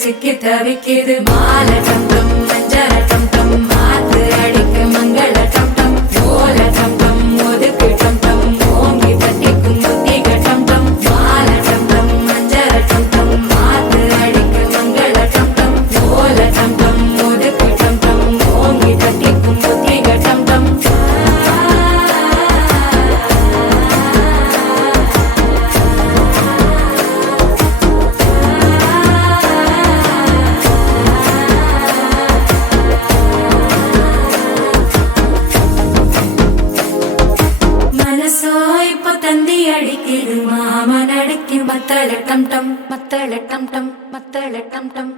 சிக்கி தவிக்கிது மால டம் டம் மஞ்சள டம் டம் மாத்து அடிக்கு மங்கள டம் டம் ஓல டம் டம் ஒதுக்கு டம் டம் ஓங்கி தட்டிக்கும் முத்திக டம் டம் மால டம் டம் மஞ்சள டம் டம் மாத்து அடிக்கு மங்கள டம் டம் ஓல டம் டம் ஒதுக்கு டம் டம் ஓங்கி தட்டிக்கும் முத்திக டம் டம் தந்தி அடிக்குது மாமன் அடிக்கு மத்தள டம் டம் மத்தள டம் டம் மத்தள டம் டம்